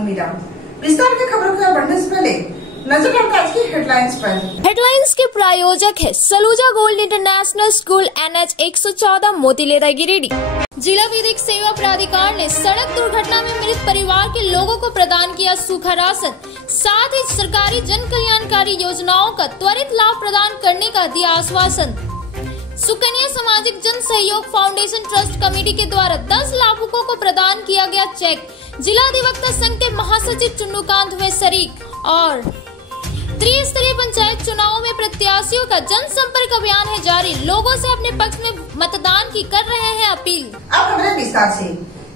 हूँ मीरा। विस्तार की खबरों को बढ़ने से पहले नजर डालते आज की हेडलाइंस पर। हेडलाइंस के प्रायोजक है Saluja gold international school NH 114 Motileda Giridih. जिला विधिक सेवा प्राधिकार ने सड़क दुर्घटना में मृत परिवार के लोगों को प्रदान किया सूखा राशन, साथ ही सरकारी जन कल्याणकारी योजनाओं का त्वरित लाभ प्रदान करने का दिया आश्वासन। सुकन्या सामाजिक जन सहयोग फाउंडेशन ट्रस्ट कमेटी के द्वारा 10 लाभुकों को प्रदान किया गया चेक। जिला अधिवक्ता संघ के महासचिव चुन्नूकांत हुए शरीक। और त्रिस्तरीय पंचायत चुनावों में प्रत्याशियों का जनसंपर्क अभियान है जारी, लोगों से अपने पक्ष में मतदान की कर रहे हैं अपील। अब खबरें विस्तार से।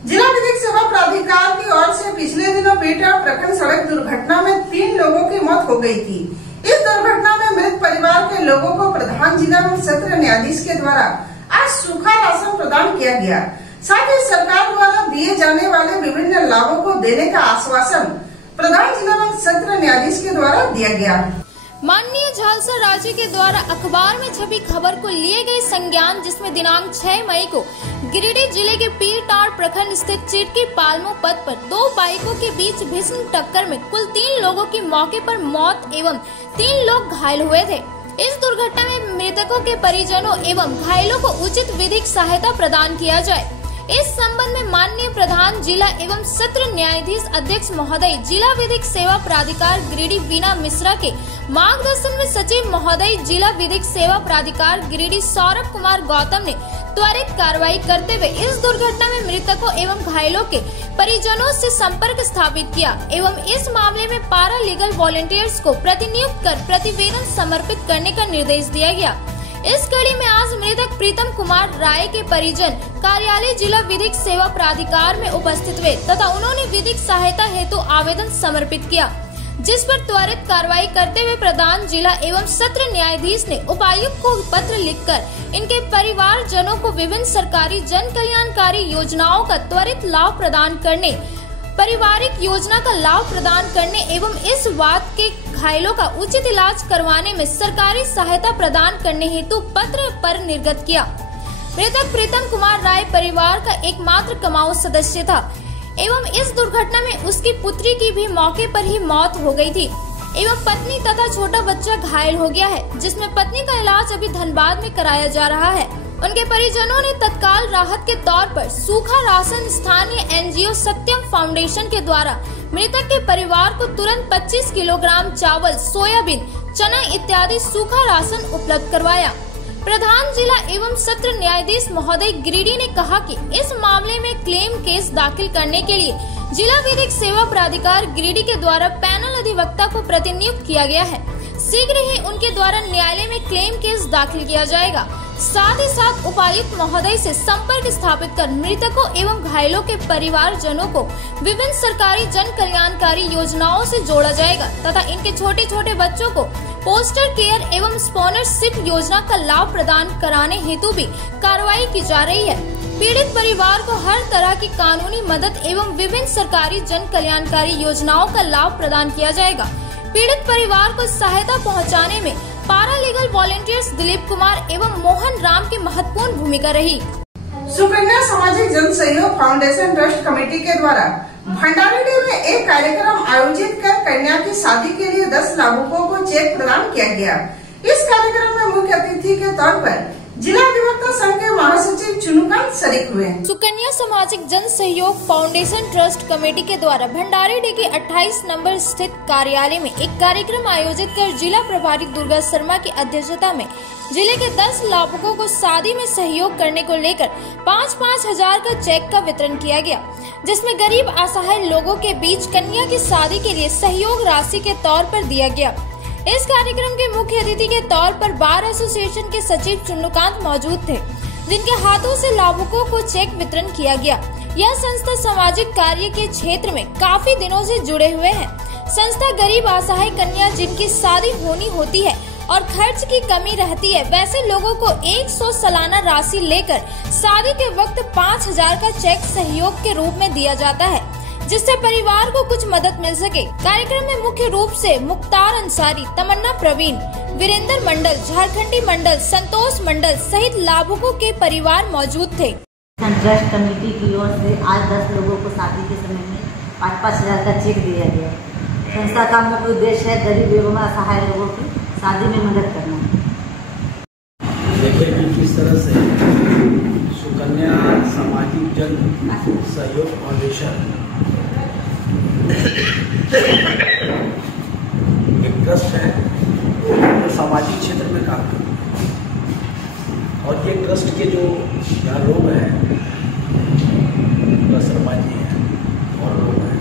जिला विधिक सेवा प्राधिकार की ओर से पिछले दिनों पेटा प्रखंड सड़क दुर्घटना में 3 लोगों की मौत हो गई थी। इस दुर्घटना में मृत परिवार के लोगों को प्रधान जिला एवं सत्र न्यायाधीश के द्वारा आज सूखा राशन प्रदान किया गया। साथ ही सरकार द्वारा दिए जाने वाले विभिन्न लाभों को देने का आश्वासन प्रधान जिला एवं सत्र न्यायाधीश के द्वारा दिया गया। माननीय झालसा राज्य के द्वारा अखबार में छपी खबर को लिए गए संज्ञान, जिसमें दिनांक 6 मई को गिरिडीह जिले के पीरटाड़ प्रखंड स्थित चिटकी पालमो पथ पर 2 बाइकों के बीच भीषण टक्कर में कुल 3 लोगों की मौके पर मौत एवं 3 लोग घायल हुए थे। इस दुर्घटना में मृतकों के परिजनों एवं घायलों को उचित विधिक सहायता प्रदान किया जाए। इस संबंध में माननीय प्रधान जिला एवं सत्र न्यायाधीश अध्यक्ष महोदय जिला विधिक सेवा प्राधिकार गिरिडीह वीना मिश्रा के मार्गदर्शन में सचिव महोदय जिला विधिक सेवा प्राधिकार गिरिडीह सौरभ कुमार गौतम ने त्वरित कार्रवाई करते हुए इस दुर्घटना में मृतकों एवं घायलों के परिजनों से संपर्क स्थापित किया एवं इस मामले में पारा लीगल वॉलंटियर्स को प्रतिनियुक्त कर प्रतिवेदन समर्पित करने का निर्देश दिया गया। इस कड़ी में आज मृतक प्रीतम कुमार राय के परिजन कार्यालय जिला विधिक सेवा प्राधिकार में उपस्थित हुए तथा उन्होंने विधिक सहायता हेतु आवेदन समर्पित किया, जिस पर त्वरित कार्रवाई करते हुए प्रधान जिला एवं सत्र न्यायाधीश ने उपायुक्त को पत्र लिखकर इनके परिवार जनों को विभिन्न सरकारी जन कल्याणकारी योजनाओं का त्वरित लाभ प्रदान करने, पारिवारिक योजना का लाभ प्रदान करने एवं इस बात के घायलों का उचित इलाज करवाने में सरकारी सहायता प्रदान करने हेतु पत्र पर निर्गत किया। मृतक प्रीतम कुमार राय परिवार का एकमात्र कमाऊ सदस्य था एवं इस दुर्घटना में उसकी पुत्री की भी मौके पर ही मौत हो गई थी एवं पत्नी तथा छोटा बच्चा घायल हो गया है, जिसमें पत्नी का इलाज अभी धनबाद में कराया जा रहा है। उनके परिजनों ने तत्काल राहत के तौर पर सूखा राशन स्थानीय NGO सत्यम फाउंडेशन के द्वारा मृतक के परिवार को तुरंत 25 किलोग्राम चावल, सोयाबीन, चना इत्यादि सूखा राशन उपलब्ध करवाया। प्रधान जिला एवं सत्र न्यायाधीश महोदय गिरिडीह ने कहा कि इस मामले में क्लेम केस दाखिल करने के लिए जिला विधिक सेवा प्राधिकार गिरिडीह के द्वारा पैनल अधिवक्ता को प्रतिनियुक्त किया गया है। शीघ्र ही उनके द्वारा न्यायालय में क्लेम केस दाखिल किया जाएगा। साथ ही साथ उपायुक्त महोदय से संपर्क स्थापित कर मृतकों एवं घायलों के परिवार जनों को विभिन्न सरकारी जन कल्याणकारी योजनाओं से जोड़ा जाएगा तथा इनके छोटे छोटे बच्चों को पोस्टर केयर एवं स्पॉन्सरशिप योजना का लाभ प्रदान कराने हेतु भी कार्रवाई की जा रही है। पीड़ित परिवार को हर तरह की कानूनी मदद एवं विभिन्न सरकारी जन कल्याणकारी योजनाओं का लाभ प्रदान किया जाएगा। पीड़ित परिवार को सहायता पहुंचाने में पारा लीगल वॉलंटियर्स दिलीप कुमार एवं मोहन राम की महत्वपूर्ण भूमिका रही। सुकन्या सामाजिक जन सहयोग फाउंडेशन ट्रस्ट कमेटी के द्वारा भंडारीडीह में एक कार्यक्रम आयोजित कर कन्या की शादी के लिए 10 लाभुकों को चेक प्रदान किया गया। इस कार्यक्रम में मुख्य अतिथि के तौर पर जिला अधिवक्ता संघ के महासचिव चुन्नूकांत शरीक हुए। सुकन्या सामाजिक जन सहयोग फाउंडेशन ट्रस्ट कमेटी के द्वारा भंडारीडीह के 28 नंबर स्थित कार्यालय में एक कार्यक्रम आयोजित कर जिला प्रभारी दुर्गा शर्मा की अध्यक्षता में जिले के 10 लाभुकों को शादी में सहयोग करने को लेकर 5-5 हजार का चेक का वितरण किया गया, जिसमें गरीब असहाय लोगों के बीच कन्या की शादी के लिए सहयोग राशि के तौर पर दिया गया। इस कार्यक्रम के मुख्य अतिथि के तौर पर बार एसोसिएशन के सचिव चुन्नूकांत मौजूद थे, जिनके हाथों से लाभुकों को चेक वितरण किया गया। यह संस्था सामाजिक कार्य के क्षेत्र में काफी दिनों से जुड़े हुए हैं। संस्था गरीब असहाय कन्या जिनकी शादी होनी होती है और खर्च की कमी रहती है, वैसे लोगों को 100 सालाना राशि लेकर शादी के वक्त 5000 का चेक सहयोग के रूप में दिया जाता है, जिससे परिवार को कुछ मदद मिल सके। कार्यक्रम में मुख्य रूप से मुख्तार अंसारी, तमन्ना प्रवीण, वीरेंद्र मंडल, झारखंडी मंडल, संतोष मंडल सहित लाभुकों के परिवार मौजूद थे। ट्रस्ट कमेटी की ओर से आज 10 लोगों को शादी के समय में 5,000 का चेक दिया गया। संस्था का मुख्य उद्देश्य है गरीब एवं असहाय लोगों की शादी में मदद करना। देखिए कि किस तरह से सुकन्या सामाजिक जन सहयोग फाउंडेशन एक ट्रस्ट है जो सामाजिक क्षेत्र में काम करता है। और ये ट्रस्ट के जो यहाँ लोग हैं, शर्मा जी हैं और लोग हैं,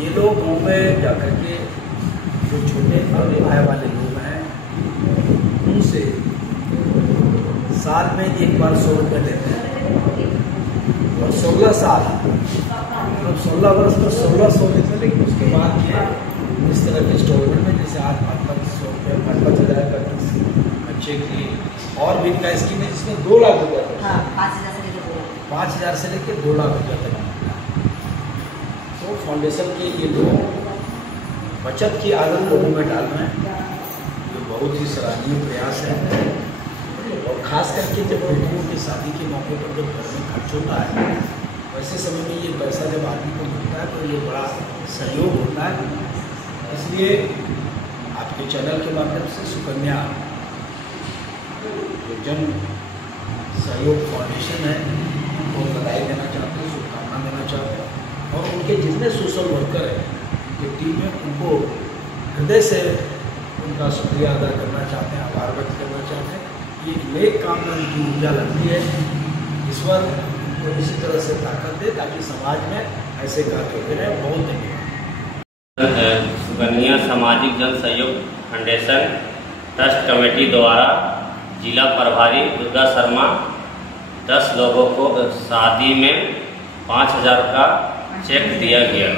ये लोग गाँव में जाकर के जो छोटे आय वाले लोग हैं उनसे साल में एक बार 100 रुपये लेते हैं और 16 साल मतलब 16 वर्ष पर 1600 लेते हैं। लेकिन उसके बाद ये इस तरह के इंस्टॉलमेंट में जैसे आज 500 रुपये 5,000 का चेक लिए और भी इनका स्कीम है जिसमें 2 लाख रुपये 5,000 से लेकर 2 लाख रुपये तक। तो फाउंडेशन के ये लोग बचत की आदत लोगों में डाल रहे हैं, जो बहुत ही सराहनीय प्रयास है। और खास करके जब बेटियों की शादी के मौके पर जब घर में खर्च होता है, वैसे समय में ये पैसा जब आदमी को मिलता है तो ये बड़ा सहयोग होता है। इसलिए आपके चैनल के माध्यम से सुकन्या जो जन सहयोग फाउंडेशन है उनको बधाई देना चाहते हैं, शुभकामना देना चाहते हैं। और उनके जितने सोशल वर्कर हैं ये टीम में, उनको हृदय से उनका शुक्रिया अदा करना चाहते हैं, आभार व्यक्त करना चाहते हैं। ये नेक काम में उनकी ऊर्जा लगती है। ईश्वर उनको इसी तरह से ताकत दे ताकि समाज में ऐसे कार्य होते रहे। बहुत धन्यवाद। सुकन्या सामाजिक जन सहयोग फाउंडेशन ट्रस्ट कमेटी द्वारा जिला प्रभारी दुर्गा शर्मा 10 लोगों को शादी में 5,000 का चेक दिया गया।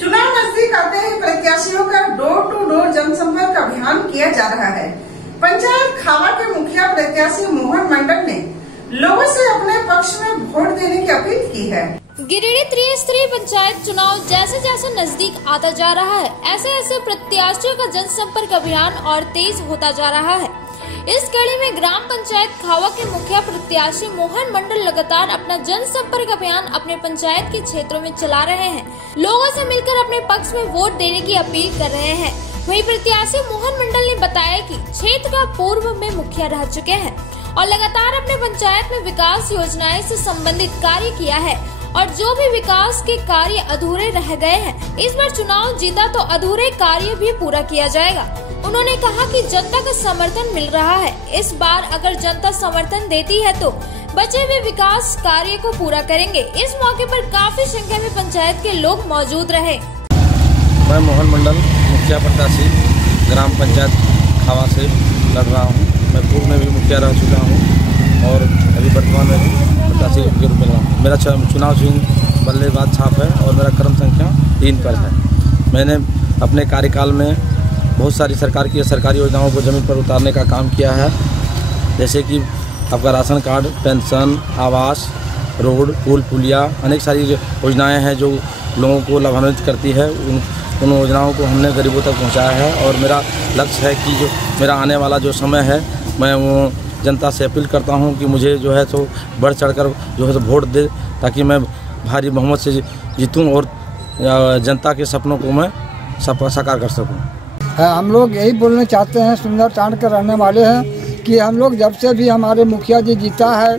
चुनाव नजदीक आते ही प्रत्याशियों का डोर टू डोर जनसंपर्क अभियान किया जा रहा है। पंचायत खावा के मुखिया प्रत्याशी मोहन मंडल ने लोगों से अपने पक्ष में वोट देने की अपील की है। गिरिडीह त्रिस्तरीय पंचायत चुनाव जैसे जैसे नजदीक आता जा रहा है, ऐसे ऐसे प्रत्याशियों का जनसंपर्क अभियान और तेज होता जा रहा है। इस कड़ी में ग्राम पंचायत खावा के मुखिया प्रत्याशी मोहन मंडल लगातार अपना जनसंपर्क अभियान अपने पंचायत के क्षेत्रों में चला रहे हैं। लोगों से मिलकर अपने पक्ष में वोट देने की अपील कर रहे हैं। वहीं प्रत्याशी मोहन मंडल ने बताया कि क्षेत्र का पूर्व में मुखिया रह चुके हैं और लगातार अपने पंचायत में विकास योजनाएं से संबंधित कार्य किया है और जो भी विकास के कार्य अधूरे रह गए हैं, इस बार चुनाव जीता तो अधूरे कार्य भी पूरा किया जाएगा। उन्होंने कहा कि जनता का समर्थन मिल रहा है, इस बार अगर जनता समर्थन देती है तो बचे हुए विकास कार्य को पूरा करेंगे। इस मौके पर काफी संख्या में पंचायत के लोग मौजूद रहे। मैं मोहन मंडल मुखिया प्रत्याशी ग्राम पंचायत खावा से लड़ रहा हूँ। मैं पूर्व में भी मुखिया रह चुका हूँ और अभी वर्तमान में प्रत्याशी के रूप में रहा हूँ। मेरा चुनाव चिन्ह बल्लेबाज छाप है और मेरा क्रम संख्या 3 पर है। मैंने अपने कार्यकाल में बहुत सारी सरकारी योजनाओं को ज़मीन पर उतारने का काम किया है, जैसे कि आपका राशन कार्ड, पेंशन, आवास, रोड, पुल पुलिया, अनेक सारी योजनाएं हैं जो लोगों को लाभान्वित करती है। उन योजनाओं को हमने गरीबों तक पहुंचाया है और मेरा लक्ष्य है कि जो मेरा आने वाला जो समय है, मैं वो जनता से अपील करता हूं कि मुझे जो है तो बढ़ चढ़कर जो है तो वोट दे, ताकि मैं भारी बहुमत से जीतूं और जनता के सपनों को मैं साकार कर सकूं। हम लोग यही बोलना चाहते हैं, सुंदरतांड के रहने वाले हैं, कि हम लोग जब से भी हमारे मुखिया जी जीता है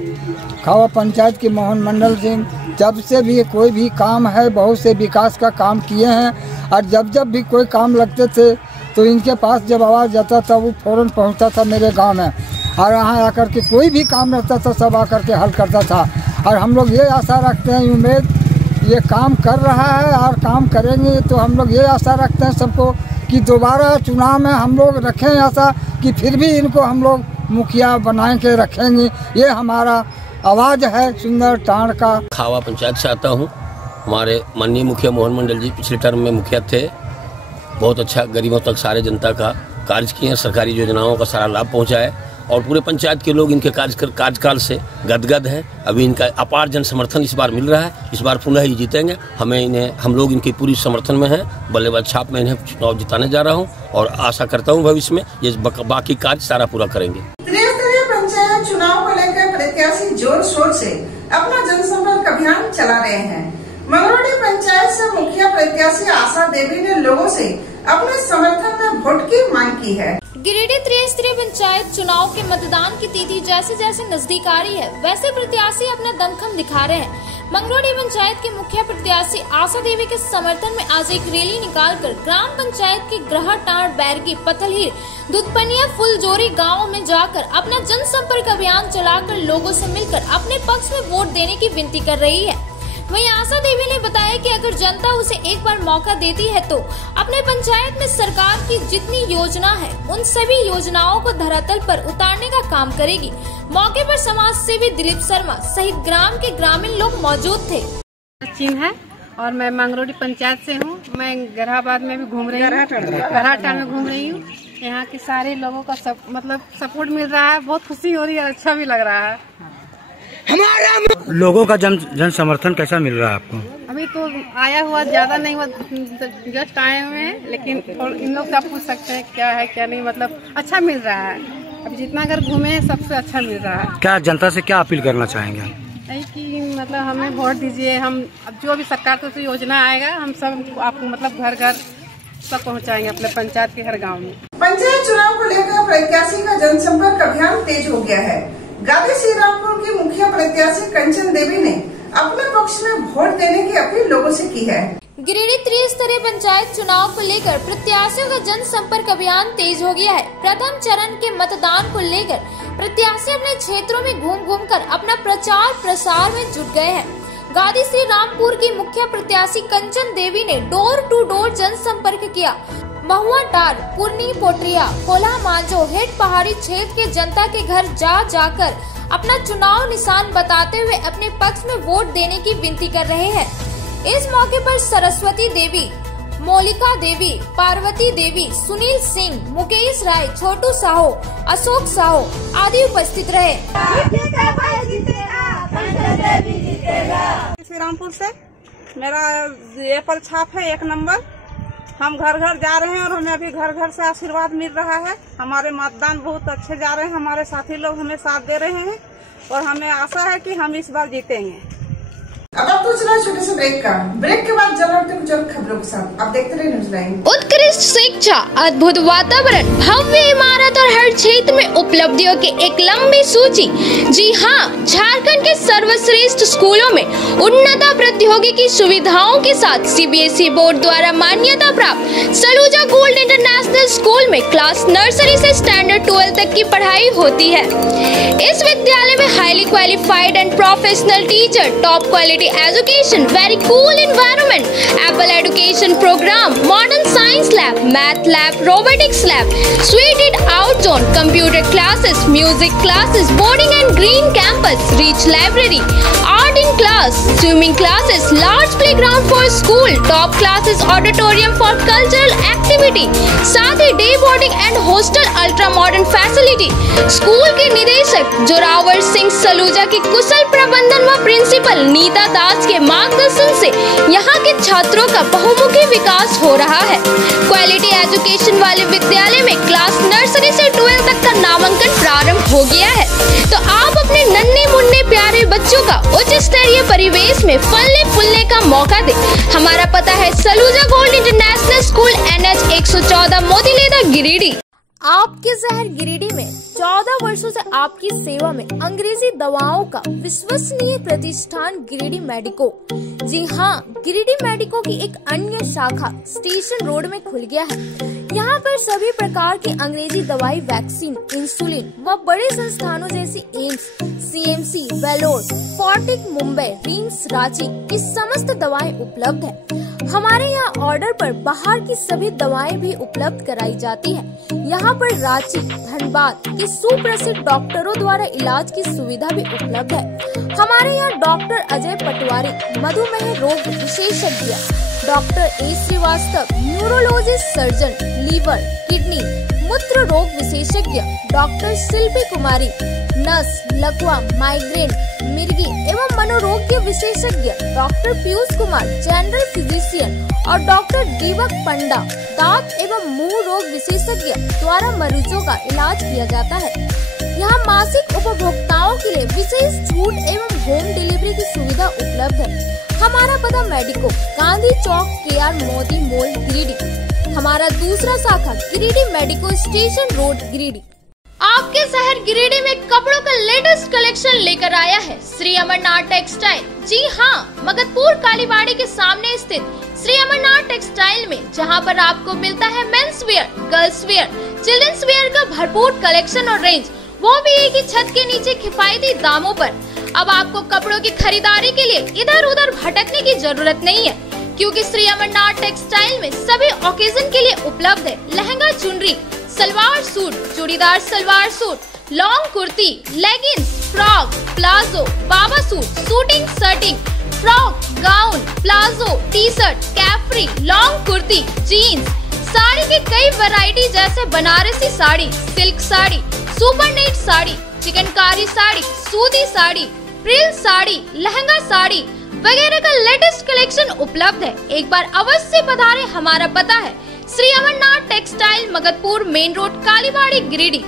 खावा पंचायत के मोहन मंडल सिंह, जब से भी कोई भी काम है बहुत से विकास का काम किए हैं। और जब भी कोई काम लगते थे तो इनके पास जब आवाज़ जाता था वो फ़ौरन पहुंचता था मेरे गांव में, और यहाँ आकर के कोई भी काम रहता था सब आकर के हल करता था। और हम लोग ये आशा रखते हैं, उम्मीद ये काम कर रहा है और काम करेंगे, तो हम लोग ये आशा रखते हैं सबको कि दोबारा चुनाव में हम लोग रखें आशा कि फिर भी इनको हम लोग मुखिया बना के रखेंगे। ये हमारा आवाज़ है सुंदरतांड का। खावा पंचायत से आता हूँ। हमारे माननीय मुखिया मोहन मंडल जी पिछले टर्म में मुखिया थे, बहुत अच्छा गरीबों तक सारे जनता का कार्य किए, सरकारी योजनाओं का सारा लाभ पहुँचाए और पूरे पंचायत के लोग इनके कार्यकाल से गदगद हैं। अभी इनका अपार जन समर्थन इस बार मिल रहा है, इस बार पुनः ही जीतेंगे। हम लोग इनके पूरी समर्थन में हैं। बल्लेबाज छाप में इन्हें चुनाव जिताने जा रहा हूँ और आशा करता हूँ भविष्य में ये बाकी कार्य सारा पूरा करेंगे। त्रिस्तरीय पंचायत चुनाव को लेकर प्रत्याशी जोर शोर से अपना जनसंपर्क अभियान चला रहे हैं। मंगरोड़ी पंचायत से मुखिया प्रत्याशी आशा देवी ने लोगों से अपने समर्थन में वोट की मांग की है। गिरिडीह त्रिस्तरीय पंचायत चुनाव के मतदान की तिथि जैसे जैसे नजदीक आ रही है, वैसे प्रत्याशी अपना दमखम दिखा रहे हैं। मंगरोड़ी पंचायत के मुखिया प्रत्याशी आशा देवी के समर्थन में आज एक रैली निकालकर ग्राम पंचायत के ग्रहटाड़, बैरगी, पथलहीर, दुधपनिया, फुलजोरी गाँव में जाकर अपना जनसंपर्क अभियान चलाकर लोगों से मिलकर अपने पक्ष में वोट देने की विनती कर रही है। वहीं आशा देवी ने बताया कि अगर जनता उसे एक बार मौका देती है तो अपने पंचायत में सरकार की जितनी योजना है उन सभी योजनाओं को धरातल पर उतारने का काम करेगी। मौके पर समाज सेवी दिलीप शर्मा सहित ग्राम के ग्रामीण लोग मौजूद थे। चिन्ह है और मैं मंगरोड़ी पंचायत से हूँ। मैं गरहाबाद में भी घूम रही हूँ, गरहाटाड़ में घूम रही हूँ। यहाँ के सारे लोगों का सपोर्ट मिल रहा है, बहुत खुशी हो रही है, अच्छा भी लग रहा है। लोगों का जन समर्थन कैसा मिल रहा है आपको? अभी तो आया हुआ ज्यादा नहीं हुआ, जस्ट आए हुए हैं, लेकिन इन लोग से आप पूछ सकते हैं क्या है क्या नहीं, मतलब अच्छा मिल रहा है। अब जितना अगर घूमे सबसे अच्छा मिल रहा है। क्या जनता से क्या अपील करना चाहेंगे? यही कि मतलब हमें वोट दीजिए, हम अब जो भी सरकार तरफ से योजना आएगा हम सब आपको मतलब घर घर सब पहुँचाएंगे अपने पंचायत के हर गाँव में। पंचायत चुनाव को लेकर प्रत्याशी का जनसंपर्क अभियान तेज हो गया है। गादी श्री रामपुर की मुखिया प्रत्याशी कंचन देवी ने अपने पक्ष में वोट देने की अपील लोगों से की है। गिरिडीह त्रिस्तरीय पंचायत चुनाव को लेकर प्रत्याशियों का जनसंपर्क अभियान तेज हो गया है। प्रथम चरण के मतदान को लेकर प्रत्याशी अपने क्षेत्रों में घूम कर अपना प्रचार प्रसार में जुट गए हैं। गादी श्री रामपुर की मुखिया प्रत्याशी कंचन देवी ने डोर टू डोर जनसंपर्क किया। महुआटार, पुरनी, पोटरिया, कोल्हा मांझो, हेड पहाड़ी क्षेत्र के जनता के घर जाकर अपना चुनाव निशान बताते हुए अपने पक्ष में वोट देने की विनती कर रहे हैं। इस मौके पर सरस्वती देवी, मौलिका देवी, पार्वती देवी, सुनील सिंह, मुकेश राय, छोटू साहो, अशोक साहो आदि उपस्थित रहे। श्री रामपुर से मेरा एप्पल छाप है 1 नंबर। हम घर घर जा रहे हैं और हमें अभी घर घर से आशीर्वाद मिल रहा है। हमारे मतदान बहुत अच्छे जा रहे हैं, हमारे साथी लोग हमें साथ दे रहे हैं और हमें आशा है कि हम इस बार जीतेंगे। अब तो चला छोटे से ब्रेक के बाद जल्द कुछ और खबरों के साथ आप देखते रहिए न्यूज़ लाइन। उत्कृष्ट शिक्षा, अद्भुत वातावरण, भव्य इमारत और हर क्षेत्र में उपलब्धियों की एक लंबी सूची। जी हाँ, झारखंड के सर्वश्रेष्ठ स्कूलों में उन्नत प्रतियोगिकी सुविधाओं के साथ सीबीएसई बोर्ड द्वारा मान्यता प्राप्त सलूजा गोल्ड इंटरनेशनल स्कूल में क्लास नर्सरी से स्टैंडर्ड 12 तक की पढ़ाई होती है। इस विद्यालय में highly qualified and professional teacher, top quality education, very cool environment, Apple education program, modern science lab, math lab, robotics lab, suited out zone, computer classes, music classes, boarding and green campus, rich library, art in class, swimming classes, large playground for school, top classes, auditorium for cultural activity, साथ ही day boarding and hostel ultra modern facility. School के निदेशक जोरावर सिंह सलूजा की कुशल प्रबंधन व principal Nita दास के मार्गदर्शन से यहाँ के छात्रों का बहुमुखी विकास हो रहा है। क्वालिटी एजुकेशन वाले विद्यालय में क्लास नर्सरी से 12 तक का नामांकन प्रारंभ हो गया है, तो आप अपने नन्हे मुन्ने प्यारे बच्चों का उच्च स्तरीय परिवेश में फलने फूलने का मौका दें। हमारा पता है Saluja gold international school, NH 114, Motileda, Giridih. आपके शहर गिरिडीह में 14 वर्षों से आपकी सेवा में अंग्रेजी दवाओं का विश्वसनीय प्रतिष्ठान गिरिडीह मेडिको। जी हाँ, गिरिडीह मेडिको की एक अन्य शाखा स्टेशन रोड में खुल गया है। यहाँ पर सभी प्रकार की अंग्रेजी दवाई, वैक्सीन, इंसुलिन व बड़े संस्थानों जैसे एम्स, CMC, वेलोर, फोर्टिक मुंबई, रिम्स रांची की समस्त दवाएं उपलब्ध है। हमारे यहाँ ऑर्डर पर बाहर की सभी दवाएं भी उपलब्ध कराई जाती है। यहाँ पर रांची, धनबाद के सुप्रसिद्ध डॉक्टरों द्वारा इलाज की सुविधा भी उपलब्ध है। हमारे यहाँ डॉक्टर अजय पटवारी, मधुमेह रोग विशेषज्ञ, doctor A Shrivastava, neurologist surgeon, liver, kidney, मूत्र रोग विशेषज्ञ, डॉक्टर शिल्पी कुमारी, नस, लकवा, माइग्रेन, मिर्गी एवं मनोरोग विशेषज्ञ, doctor Piyush Kumar, general physician और डॉक्टर दीपक पंडा, दांत एवं मुंह रोग विशेषज्ञ द्वारा मरीजों का इलाज किया जाता है। यहाँ मासिक उपभोक्ताओं के लिए विशेष छूट एवं होम डिलीवरी की सुविधा उपलब्ध है। हमारा पता मेडिको, गांधी चौक, KR मोदी मॉल, गिरिडीह। हमारा दूसरा शाखा Giridih medico station road, Giridih. आपके शहर गिरिडीह में कपड़ों का लेटेस्ट कलेक्शन लेकर आया है श्री अमरनाथ टेक्सटाइल। जी हाँ, मगधपुर कालीबाड़ी के सामने स्थित श्री अमरनाथ टेक्सटाइल में, जहाँ पर आपको मिलता है mens wear, girls wear, childrens wear का भरपूर कलेक्शन और रेंज, वो भी एक ही छत के नीचे किफायती दामों पर। अब आपको कपड़ों की खरीदारी के लिए इधर उधर भटकने की जरूरत नहीं है, क्योंकि श्री अमरनाथ टेक्सटाइल में सभी ओकेजन के लिए उपलब्ध है लहंगा, चुनरी, salwar suit, churidar salwar suit, long kurti, leggings, frock, palazzo, बाबा suit, suiting shirting, frock, gown, palazzo, T shirt, capri, long kurti, jeans, sari की कई वैरायटी जैसे Banarasi sari, silk sari, super net sari, chikankari sari, सूती साड़ी, प्रिल साड़ी, लहंगा साड़ी वगैरह का लेटेस्ट कलेक्शन उपलब्ध है। एक बार अवश्य पधारें। हमारा पता है Shri Amarnath textile, Magadhpur main road, Kalibari, Giridih.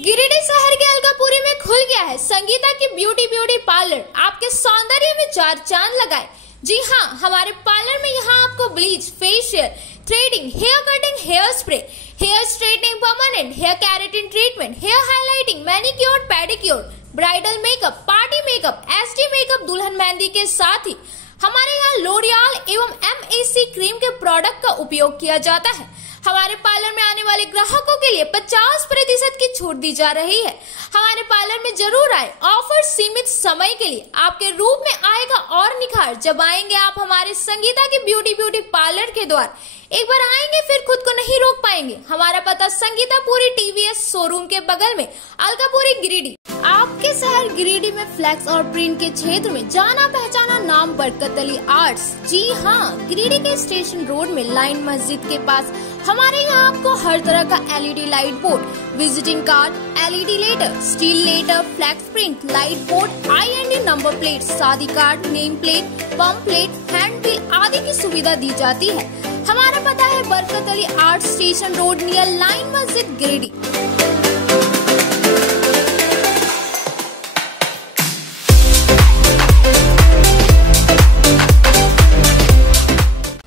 Giridih शहर के अलकापुरी में खुल गया है संगीता की ब्यूटी पार्लर। आपके सौंदर्य में चार चांद लगाए। जी हाँ, हमारे पार्लर में यहाँ आपको bleach, facial, threading, hair cutting, hair spray, hair straightening, permanent hair keratin treatment, hair highlighting, manicure, pedicure, bridal makeup, party makeup, SD makeup, दुल्हन मेहंदी के साथ ही हमारे यहाँ लोरियल एवं MAC क्रीम के प्रोडक्ट का उपयोग किया जाता है। हमारे पार्लर में आने वाले ग्राहकों के लिए 50% की छूट दी जा रही है। हमारे पार्लर में जरूर आए। ऑफर सीमित समय के लिए। आपके रूप में आएगा और निखार जब आएंगे आप हमारे संगीता की ब्यूटी पार्लर के द्वार। एक बार आएंगे फिर खुद को नहीं रोक पाएंगे। हमारा पता संगीता पूरी TVS शोरूम के बगल में, अलकापुरी, गिरिडीह। आपके शहर गिरिडीह में फ्लैक्स और प्रिंट के क्षेत्र में जाना पहचाना नाम बरकत अली आर्ट्स। जी हाँ, गिरिडीह के स्टेशन रोड में लाइन मस्जिद के पास हमारे यहाँ आपको हर तरह का LED light board, visiting card, LED letter, steel letter, flex print, light board, IND number plate, शादी card, name plate, pump plate, hand bill आदि की सुविधा दी जाती है। हमारा पता है Barkat Ali art station road near line मस्जिद, गिरिडीह।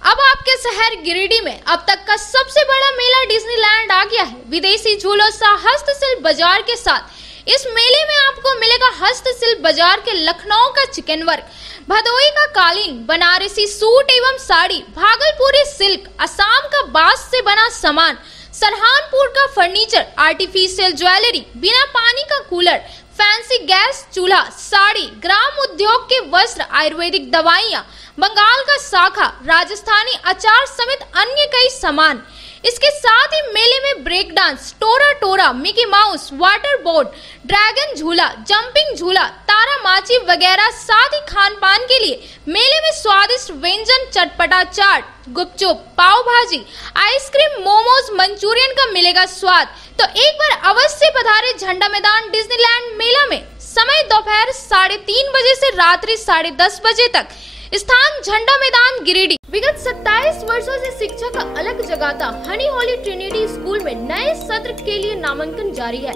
अब आपके शहर गिरिडीह में अब तक का सबसे बड़ा मेला डिज्नीलैंड आ गया है। विदेशी झूलों सा हस्तशिल्प बाजार के साथ इस मेले में आपको मिलेगा हस्तशिल्प बाजार के लखनऊ का चिकन वर्क, भदोई का कालीन, बनारसी सूट एवं साड़ी, भागलपुरी सिल्क, असम का बांस से बना सामान, सरहानपुर का फर्नीचर, आर्टिफिशियल ज्वेलरी, बिना पानी का कूलर, फैंसी गैस चूल्हा, साड़ी, ग्राम उद्योग के वस्त्र, आयुर्वेदिक दवाइयाँ, बंगाल का शाखा, राजस्थानी अचार समेत अन्य कई सामान। इसके साथ ही मेले में break dance, Tora Tora, Mickey Mouse, water board, dragon झूला, जंपिंग झूला, तारा माची वगैरह, साथ ही खान पान के लिए मेले में स्वादिष्ट व्यंजन, चटपटा चाट, गुपचुप, पाव भाजी, आइसक्रीम, मोमोज, मंचूरियन का मिलेगा स्वाद। तो एक बार अवश्य पधारे झंडा मैदान डिज्नीलैंड मेला में। समय दोपहर 3:30 बजे से रात्रि 10:30 बजे तक। स्थान झंडा मैदान, गिरिडीह। विगत 27 वर्षों से शिक्षा का अलग जगाता हनी होली ट्रिनिटी स्कूल में नए सत्र के लिए नामांकन जारी है।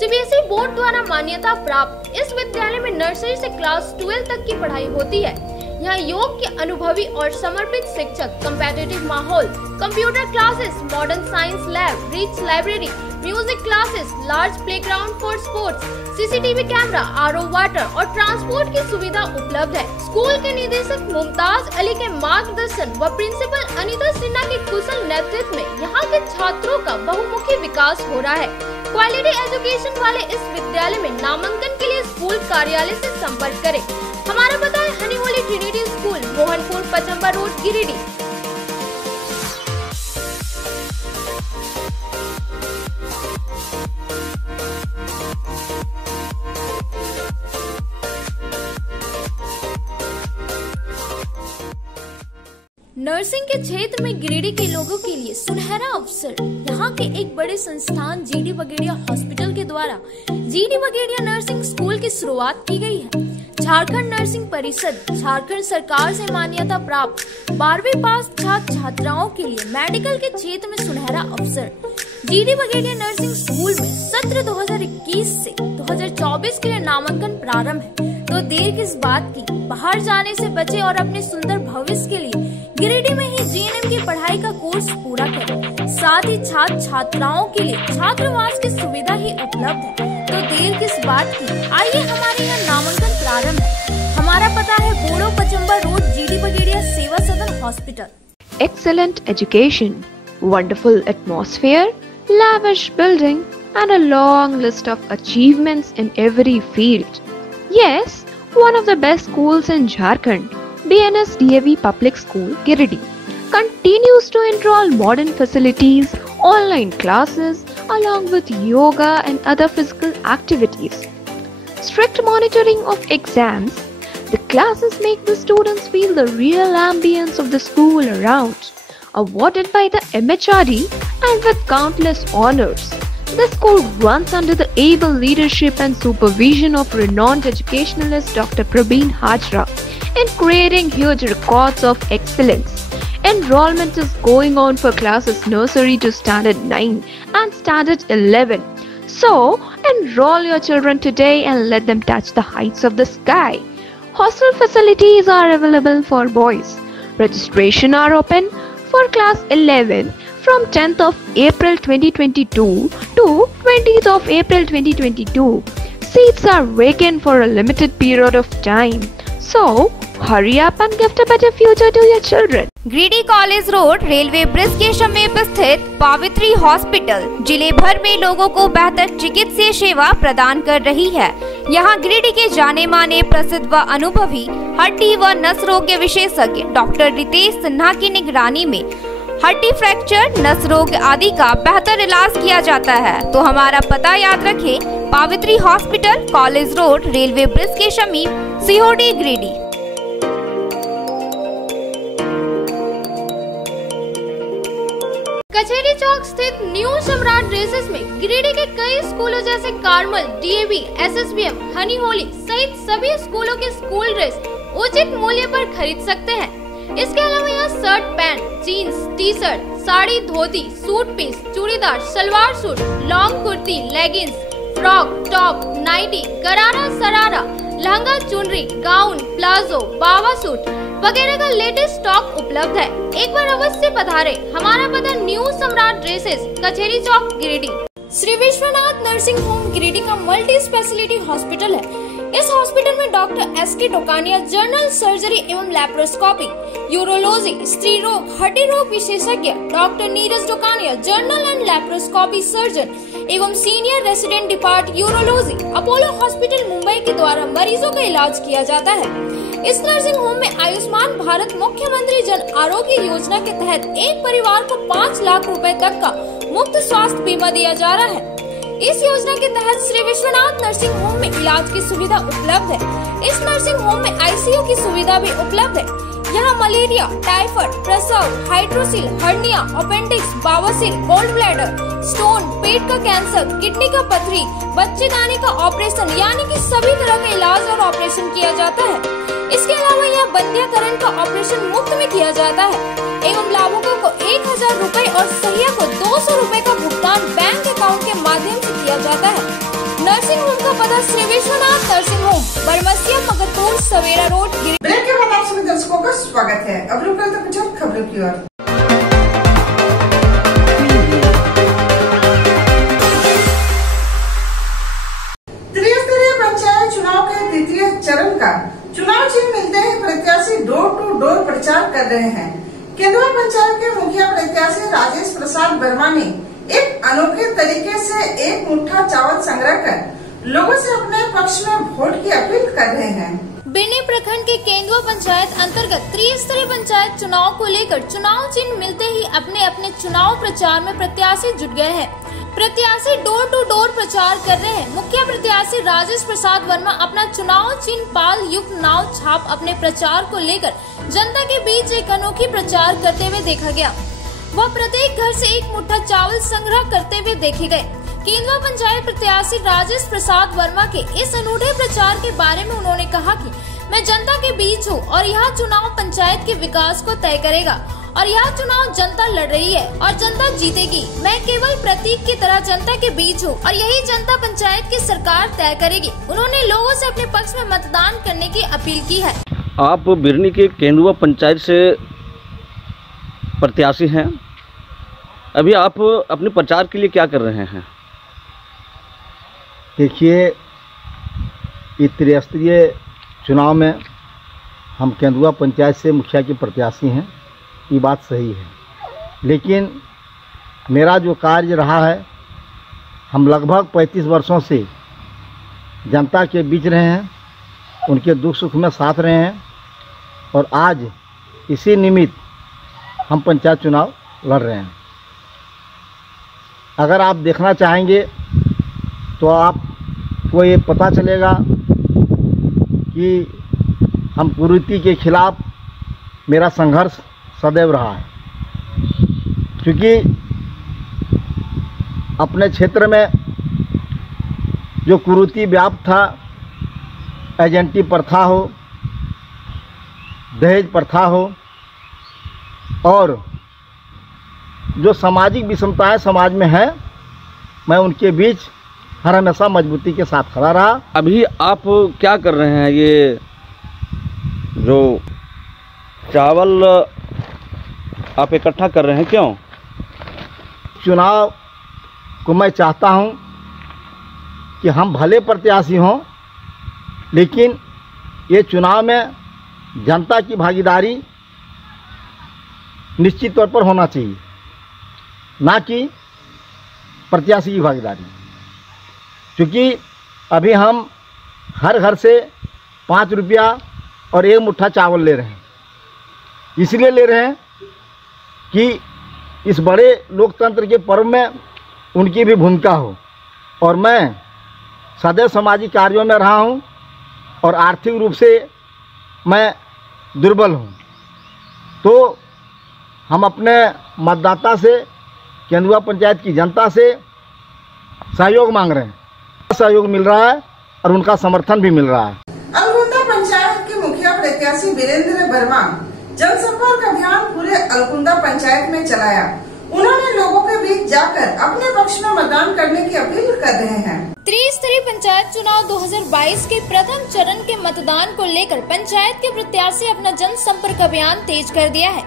CBSE बोर्ड द्वारा मान्यता प्राप्त इस विद्यालय में नर्सरी से क्लास 12 तक की पढ़ाई होती है। यहाँ योग के अनुभवी और समर्पित शिक्षक, कम्पेटिटिव माहौल, computer classes, modern science lab, rich library, music classes, large playground for sports, CCTV camera, RO water और ट्रांसपोर्ट की सुविधा उपलब्ध है। स्कूल के निदेशक मुमताज अली के मार्गदर्शन व प्रिंसिपल अनीता सिन्हा के कुशल नेतृत्व में यहाँ के छात्रों का बहुमुखी विकास हो रहा है। क्वालिटी एजुकेशन वाले इस विद्यालय में नामांकन के लिए स्कूल कार्यालय से संपर्क करें। हमारा पता है Honey Holi Trinity school, Mohanpur, Pachamba road, Giridih. Nursing के क्षेत्र में गिरिडीह के लोगों के लिए सुनहरा अवसर। यहाँ के एक बड़े संस्थान GD बगेड़िया हॉस्पिटल के द्वारा GD बगेड़िया नर्सिंग स्कूल की शुरुआत की गई है। झारखंड नर्सिंग परिषद झारखंड सरकार से मान्यता प्राप्त 12वीं पास छात्र छात्राओं के लिए मेडिकल के क्षेत्र में सुनहरा अवसर। जीडी बघेलिया नर्सिंग स्कूल में सत्र 2021 से 2024 के लिए नामांकन प्रारंभ है। तो देर किस बात की, बाहर जाने से बचे और अपने सुंदर भविष्य के लिए गिरिडीह में ही जीएनएम की पढ़ाई का कोर्स पूरा करें। साथ ही छात्र छात्राओं के लिए छात्रावास की सुविधा ही उपलब्ध है। तो देर किस बात की, आइए हमारे यहाँ नामांकन प्रारंभ है। हमारा पता है बोड़ो पचम्बर रोड, जीडी बघेलिया सेवा सदन hospital. Excellent education, wonderful atmosphere, lavish building and a long list of achievements in every field. Yes, one of the best schools in Jharkhand, BNS DAV Public School, Giridih, continues to enroll modern facilities, online classes, along with yoga and other physical activities. Strict monitoring of exams. The classes make the students feel the real ambience of the school around. Awarded by the MHRD and with countless honors, the school runs under the able leadership and supervision of renowned educationalist Dr. Praveen Hajra in creating huge records of excellence. Enrollment is going on for classes nursery to standard 9 and standard 11. So, enroll your children today and let them touch the heights of the sky. Hostel facilities are available for boys. Registration are open for class 11 from 10th of April 2022 to 20th of April 2022. Seats are vacant for a limited period of time. So, hurry up and gift a better future to your children. Giridih college road railway bridge के समीप स्थित पावित्री hospital जिले भर में लोगों को बेहतर चिकित्सीय सेवा प्रदान कर रही है। यहाँ गिरिडीह के जाने माने प्रसिद्ध व अनुभवी हड्डी व नस रोग के विशेषज्ञ डॉक्टर रितेश सिन्हा की निगरानी में हड्डी फ्रैक्चर, नस रोग आदि का बेहतर इलाज किया जाता है। तो हमारा पता याद रखें, Pavitri hospital, college road, railway bridge के समीप, सीहोडी, गिरिडीह। कचहरी चौक स्थित न्यू सम्राट ड्रेसेस में गिरिडीह के कई स्कूलों जैसे कार्मल, डीएवी, एसएसबीएम, हनी होली सहित सभी स्कूलों के स्कूल ड्रेस उचित मूल्य पर खरीद सकते हैं। इसके अलावा यहाँ shirt, pant, jeans, T shirt, sari, dhoti, suit piece, churidar, salwar suit, long kurti, leggings, frock, top, nightie, gharara, sharara, lehenga, चुनरी, गाउन, प्लाजो, बावा सूट वगैरह का लेटेस्ट स्टॉक उपलब्ध है। एक बार अवश्य पधारे। हमारा पता new Samrat dresses, Kachahri Chowk, Giridih. Shri Vishwanath nursing home Giridih का मल्टी स्पेशलिटी हॉस्पिटल है। इस हॉस्पिटल में doctor S K Tokania general surgery एवं लैप्रोस्कोपी, यूरोलॉजी, स्त्री रोग, हड्डी रोग विशेषज्ञ, doctor Neeraj Tokania general and laparoscopy surgeon एवं senior resident depart urology, Apollo hospital Mumbai के द्वारा मरीजों का इलाज किया जाता है। इस नर्सिंग होम में आयुष्मान भारत मुख्यमंत्री जन आरोग्य योजना के तहत एक परिवार को 5 लाख रुपए तक का मुफ्त स्वास्थ्य बीमा दिया जा रहा है। इस योजना के तहत श्री विश्वनाथ नर्सिंग होम में इलाज की सुविधा उपलब्ध है। इस नर्सिंग होम में आईसीयू की सुविधा भी उपलब्ध है। यहाँ मलेरिया, टाइफाइड, प्रसव, हाइड्रोसिल, हर्निया, अपेंडिक्स, बावासीर, गोल्ड ब्लैडर, स्टोन, पेट का कैंसर, किडनी का पथरी, बच्चेदानी का ऑपरेशन यानी कि सभी तरह का इलाज और ऑपरेशन किया जाता है। इसके अलावा यहाँ बंध्याकरण का ऑपरेशन मुफ्त में किया जाता है एवं लाभुकों को 1000 रुपए और सहिया को 200 रुपए का भुगतान बैंक अकाउंट के माध्यम से किया जाता है। नर्सिंग होम का पता श्री विश्वनाथ नर्सिंग होम, बरमसिया, मगरपुर, सवेरा रोड, गिरिडीह। ब्रेक के बाद आप सभी दर्शकों का स्वागत है। अब रुक करते कुछ खबरों की ओर। त्रिस्तरीय पंचायत चुनाव के तृतीय चरण का चुनाव चिन्ह मिलते ही प्रत्याशी डोर टू डोर प्रचार कर रहे हैं। केंदुआ पंचायत के मुखिया प्रत्याशी राजेश प्रसाद वर्मा ने एक अनोखे तरीके से एक मुट्ठा चावल संग्रह कर लोगों से अपने पक्ष में वोट की अपील कर रहे हैं। बिरनी प्रखंड के केंदुआ पंचायत अंतर्गत त्रिस्तरीय पंचायत चुनाव को लेकर चुनाव चिन्ह मिलते ही अपने अपने चुनाव प्रचार में प्रत्याशी जुट गए हैं। प्रत्याशी डोर टू डोर प्रचार कर रहे हैं। मुखिया प्रत्याशी राजेश प्रसाद वर्मा अपना चुनाव चिन्ह पाल युक्त नाव छाप अपने प्रचार को लेकर जनता के बीच एक अनोखी प्रचार करते हुए देखा गया। वह प्रत्येक घर से एक मुट्ठा चावल संग्रह करते हुए देखे गए। केंदुआ पंचायत प्रत्याशी राजेश प्रसाद वर्मा के इस अनूठे प्रचार के बारे में उन्होंने कहा कि मैं जनता के बीच हूँ और यह चुनाव पंचायत के विकास को तय करेगा और यह चुनाव जनता लड़ रही है और जनता जीतेगी। मैं केवल प्रतीक की तरह जनता के बीच हूँ और यही जनता पंचायत की सरकार तय करेगी। उन्होंने लोगों से अपने पक्ष में मतदान करने की अपील की है। आप बिरनी के केंदुआ पंचायत से प्रत्याशी हैं, अभी आप अपने प्रचार के लिए क्या कर रहे हैं? देखिए, इस त्रिस्तरीय चुनाव में हम केंदुआ पंचायत से मुखिया के प्रत्याशी हैं, ये बात सही है। लेकिन मेरा जो कार्य रहा है, हम लगभग 35 वर्षों से जनता के बीच रहे हैं, उनके दुख सुख में साथ रहे हैं और आज इसी निमित्त हम पंचायत चुनाव लड़ रहे हैं। अगर आप देखना चाहेंगे तो आपको ये पता चलेगा कि हम कुरीति के खिलाफ मेरा संघर्ष सदैव रहा है, क्योंकि अपने क्षेत्र में जो कुरीति व्याप्त था, एजेंटी प्रथा हो, दहेज प्रथा हो और जो सामाजिक विषमताएं समाज में है, मैं उनके बीच हर हमेशा मजबूती के साथ खड़ा रहा। अभी आप क्या कर रहे हैं? ये जो चावल आप इकट्ठा कर रहे हैं, क्यों? चुनाव को मैं चाहता हूं कि हम भले प्रत्याशी हों, लेकिन ये चुनाव में जनता की भागीदारी निश्चित तौर पर होना चाहिए, ना कि प्रत्याशी की भागीदारी। क्योंकि अभी हम हर घर से 5 रुपया और 1 मुट्ठा चावल ले रहे हैं। इसलिए ले रहे हैं कि इस बड़े लोकतंत्र के पर्व में उनकी भी भूमिका हो। और मैं सदैव सामाजिक कार्यों में रहा हूं और आर्थिक रूप से मैं दुर्बल हूं, तो हम अपने मतदाता से, केंदुआ पंचायत की जनता से सहयोग मांग रहे हैं। सहयोग मिल रहा है और उनका समर्थन भी मिल रहा है। अलगुंदा पंचायत के मुखिया प्रत्याशी वीरेंद्र वर्मा जनसंपर्क अभियान पूरे अलगुंदा पंचायत में चलाया। उन्होंने लोगों के बीच जाकर अपने पक्ष में मतदान करने की अपील कर रहे हैं। त्रिस्तरीय पंचायत चुनाव 2022 के प्रथम चरण के मतदान को लेकर पंचायत के प्रत्याशी अपना जनसंपर्क अभियान तेज कर दिया है।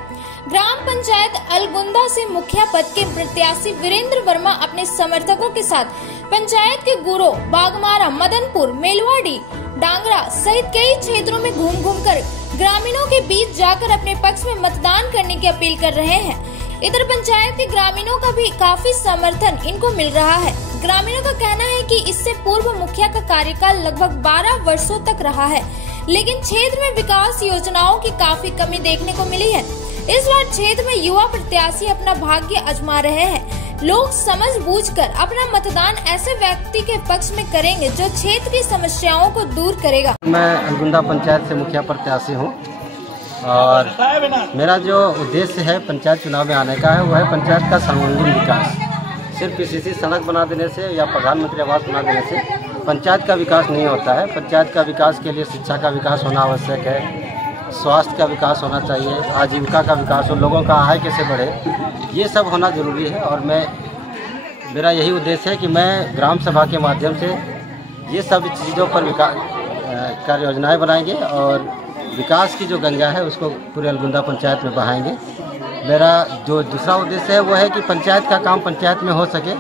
ग्राम पंचायत अलगुंदा से मुखिया पद के प्रत्याशी वीरेंद्र वर्मा अपने समर्थकों के साथ पंचायत के गुरो, बागमारा, मदनपुर, मेलवाड़ी, डांगरा सहित कई क्षेत्रों में घूम कर ग्रामीणों के बीच जाकर अपने पक्ष में मतदान करने की अपील कर रहे हैं। इधर पंचायत के ग्रामीणों का भी काफी समर्थन इनको मिल रहा है। ग्रामीणों का कहना है कि इससे पूर्व मुखिया का कार्यकाल लगभग 12 वर्षों तक रहा है, लेकिन क्षेत्र में विकास योजनाओं की काफी कमी देखने को मिली है। इस बार क्षेत्र में युवा प्रत्याशी अपना भाग्य आजमा रहे हैं। लोग समझ बूझकर अपना मतदान ऐसे व्यक्ति के पक्ष में करेंगे जो क्षेत्र की समस्याओं को दूर करेगा। मैं अलगुंदा पंचायत से मुखिया प्रत्याशी हूँ और मेरा जो उद्देश्य है पंचायत चुनाव में आने का है, वो है पंचायत का सर्वांगीण विकास। सिर्फ किसी सड़क बना देने से या प्रधानमंत्री आवास बना देने से पंचायत का विकास नहीं होता है। पंचायत का विकास के लिए शिक्षा का विकास होना आवश्यक है, स्वास्थ्य का विकास होना चाहिए, आजीविका का विकास हो, लोगों का आय कैसे बढ़े, ये सब होना जरूरी है। और मेरा यही उद्देश्य है कि मैं ग्राम सभा के माध्यम से ये सब चीज़ों पर विकास कार्य योजनाएँ बनाएंगे और विकास की जो गंगा है उसको पूरे अलगुंदा पंचायत में बहाएंगे। मेरा जो दूसरा उद्देश्य है वो है कि पंचायत का काम पंचायत में हो सके।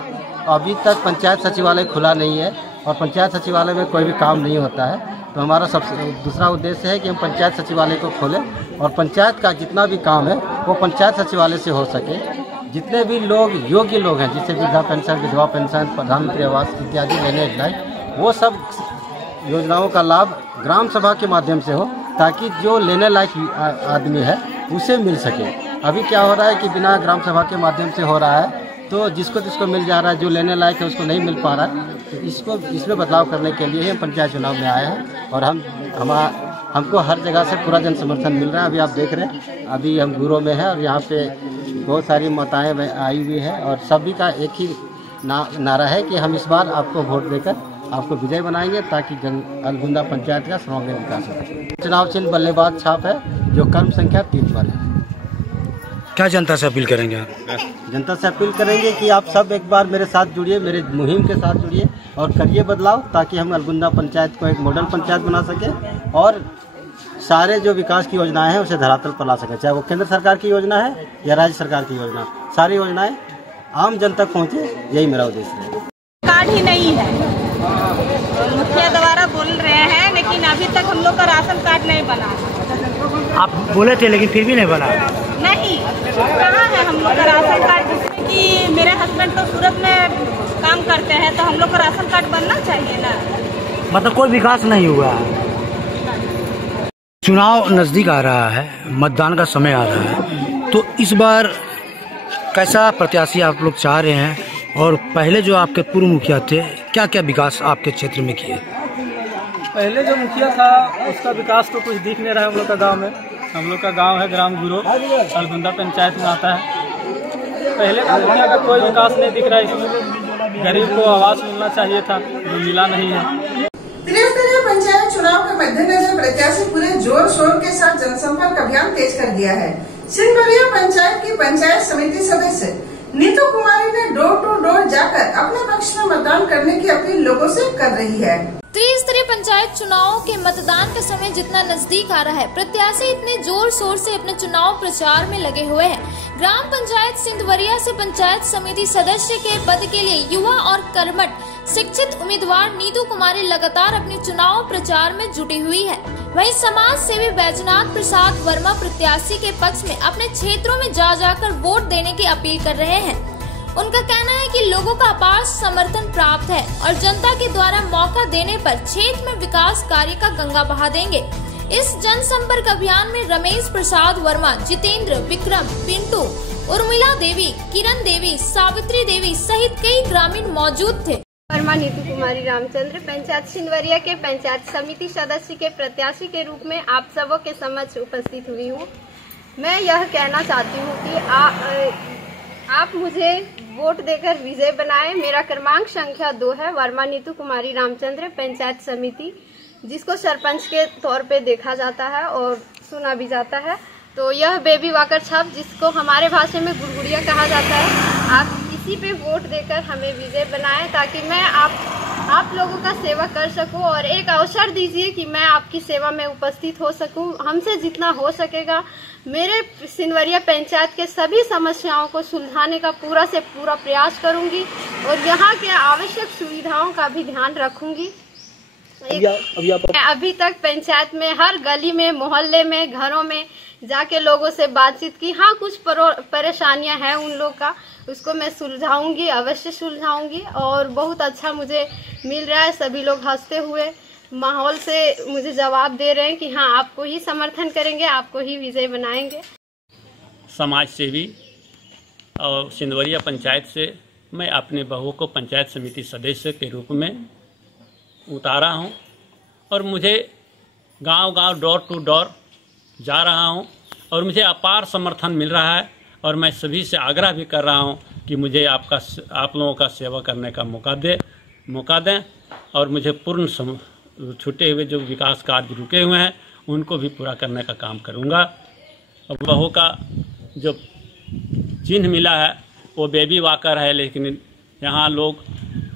अभी तक पंचायत सचिवालय खुला नहीं है और पंचायत सचिवालय में कोई भी काम नहीं होता है, तो हमारा सबसे दूसरा उद्देश्य है कि हम पंचायत सचिवालय को खोलें और पंचायत का जितना भी काम है वो पंचायत सचिवालय से हो सके। जितने भी लोग योग्य लोग हैं, जैसे वृद्धा पेंशन, विधवा पेंशन, प्रधानमंत्री आवास इत्यादि लेने लायक, वो सब योजनाओं का लाभ ग्राम सभा के माध्यम से हो, ताकि जो लेने लायक आदमी है उसे मिल सके। अभी क्या हो रहा है कि बिना ग्राम सभा के माध्यम से हो रहा है, तो जिसको मिल जा रहा है, जो लेने लायक है उसको नहीं मिल पा रहा है। तो इसमें बदलाव करने के लिए हम पंचायत चुनाव में आए हैं और हमको हर जगह से पूरा जन समर्थन मिल रहा है। अभी आप देख रहे हैं, अभी हम गुरो में हैं और यहाँ पे बहुत सारी माताएं आई हुई हैं और सभी का एक ही नारा है कि हम इस बार आपको वोट देकर आपको विजय बनाएंगे, ताकि अलगुंदा पंचायत का सर्वांगीण विकास हो। चुनाव चिन्ह बल्लेबाज छाप है, जो क्रम संख्या 3 पर है। क्या जनता से अपील करेंगे आप? जनता से अपील करेंगे कि आप सब एक बार मेरे साथ जुड़िए, मेरे मुहिम के साथ जुड़िए और करिए बदलाव, ताकि हम अलगुंदा पंचायत को एक मॉडल पंचायत बना सकें और सारे जो विकास की योजनाएं हैं उसे धरातल पर ला सकें, चाहे वो केंद्र सरकार की योजना है या राज्य सरकार की योजना। सारी योजनाएं आम जन तक पहुँचे, यही मेरा उद्देश्य है। कार्ड ही नहीं है, मुखिया द्वारा बोल रहे हैं, लेकिन अभी तक हम लोग का राशन कार्ड नहीं बना। आप बोले थे लेकिन फिर भी नहीं बना? नहीं, कहाँ है हम लोग का राशन कार्ड, जिसमें कि मेरे हस्बैंड तो सूरत में काम करते हैं, तो हम लोग का राशन कार्ड बनना चाहिए ना। मतलब कोई विकास नहीं हुआ है। चुनाव नजदीक आ रहा है, मतदान का समय आ रहा है, तो इस बार कैसा प्रत्याशी आप लोग चाह रहे हैं? और पहले जो आपके पूर्व मुखिया थे, क्या क्या विकास आपके क्षेत्र में किए? पहले जो मुखिया था उसका विकास तो कुछ दिख नहीं रहा है हम लोग का गांव में। हम लोग का गांव है ग्राम गुरो, अलगुंदा पंचायत में आता है। पहले का मुखिया का कोई विकास नहीं दिख रहा है इसमें। गरीब को आवास मिलना चाहिए था, जो मिला नहीं है। त्रिस्तरीय पंचायत चुनाव के मद्देनजर प्रत्याशी पूरे जोर शोर के साथ जनसंपर्क अभियान तेज कर दिया है। सिंधवरिया पंचायत की पंचायत समिति सदस्य नीतू कुमारी ने डोर टू डोर जाकर अपने पक्ष में मतदान करने की अपील लोगों से कर रही है। त्रिस्तरीय पंचायत चुनाव के मतदान का समय जितना नजदीक आ रहा है, प्रत्याशी इतने जोर शोर से अपने चुनाव प्रचार में लगे हुए हैं। ग्राम पंचायत सिंधवरिया से पंचायत समिति सदस्य के पद के लिए युवा और कर्मठ शिक्षित उम्मीदवार नीतू कुमारी लगातार अपने चुनाव प्रचार में जुटी हुई है। वहीं समाज सेवी बैजनाथ प्रसाद वर्मा प्रत्याशी के पक्ष में अपने क्षेत्रों में जा जाकर वोट देने की अपील कर रहे हैं। उनका कहना है कि लोगों का अपार समर्थन प्राप्त है और जनता के द्वारा मौका देने पर क्षेत्र में विकास कार्य का गंगा बहा देंगे। इस जनसंपर्क अभियान में रमेश प्रसाद वर्मा, जितेंद्र, विक्रम, पिंटू, उर्मिला देवी, किरण देवी, सावित्री देवी सहित कई ग्रामीण मौजूद थे। वर्मा नीतू कुमारी रामचंद्र पंचायत सिंधवरिया के पंचायत समिति सदस्य के प्रत्याशी के रूप में आप सबों के समक्ष उपस्थित हुई हूँ। मैं यह कहना चाहती हूँ कि आप मुझे वोट देकर विजय बनाएं। मेरा क्रमांक संख्या 2 है, वर्मा नीतू कुमारी रामचंद्र पंचायत समिति, जिसको सरपंच के तौर पे देखा जाता है और सुना भी जाता है। तो यह बेबी वाकर छाप, जिसको हमारे भाषा में गुड़गुड़िया कहा जाता है, आप इसी पे वोट देकर हमें विजय बनाएं, ताकि मैं आप लोगों का सेवा कर सकूं और एक अवसर दीजिए कि मैं आपकी सेवा में उपस्थित हो सकूं। हमसे जितना हो सकेगा मेरे सिंधवरिया पंचायत के सभी समस्याओं को सुलझाने का पूरा से पूरा प्रयास करूंगी और यहाँ के आवश्यक सुविधाओं का भी ध्यान रखूंगी। अभी तक पंचायत में हर गली में, मोहल्ले में, घरों में जाके लोगों से बातचीत की। हाँ, कुछ परेशानियां हैं उन लोग का, उसको मैं सुलझाऊंगी, अवश्य सुलझाऊंगी और बहुत अच्छा मुझे मिल रहा है। सभी लोग हंसते हुए माहौल से मुझे जवाब दे रहे हैं कि हाँ, आपको ही समर्थन करेंगे, आपको ही विजय बनाएंगे। समाज सेवी और सिंधवरिया पंचायत से मैं अपने बहू को पंचायत समिति सदस्य के रूप में उतारा हूं और मुझे गांव-गांव, डोर टू डोर जा रहा हूं और मुझे अपार समर्थन मिल रहा है और मैं सभी से आग्रह भी कर रहा हूं कि मुझे आप लोगों का सेवा करने का मौका दें और मुझे पूर्ण छूटे हुए जो विकास कार्य रुके हुए हैं उनको भी पूरा करने का काम करूंगा। और बहू का जो चिन्ह मिला है वो बेबी वाकर है, लेकिन यहाँ लोग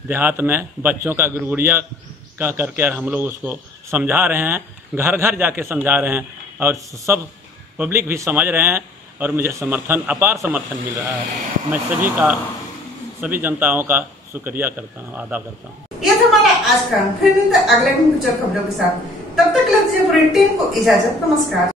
देहात में बच्चों का गुड़गुड़िया का करके हम लोग उसको समझा रहे हैं, घर घर जाके समझा रहे हैं और सब पब्लिक भी समझ रहे हैं और मुझे अपार समर्थन मिल रहा है। मैं सभी जनताओं का शुक्रिया करता हूँ, अदा करता हूँ। ये था हमारा आज का, फिर मिलते अगले दिन कुछ खबरों के साथ। तब तक लेते हैं पूरी टीम को इजाजत। नमस्कार।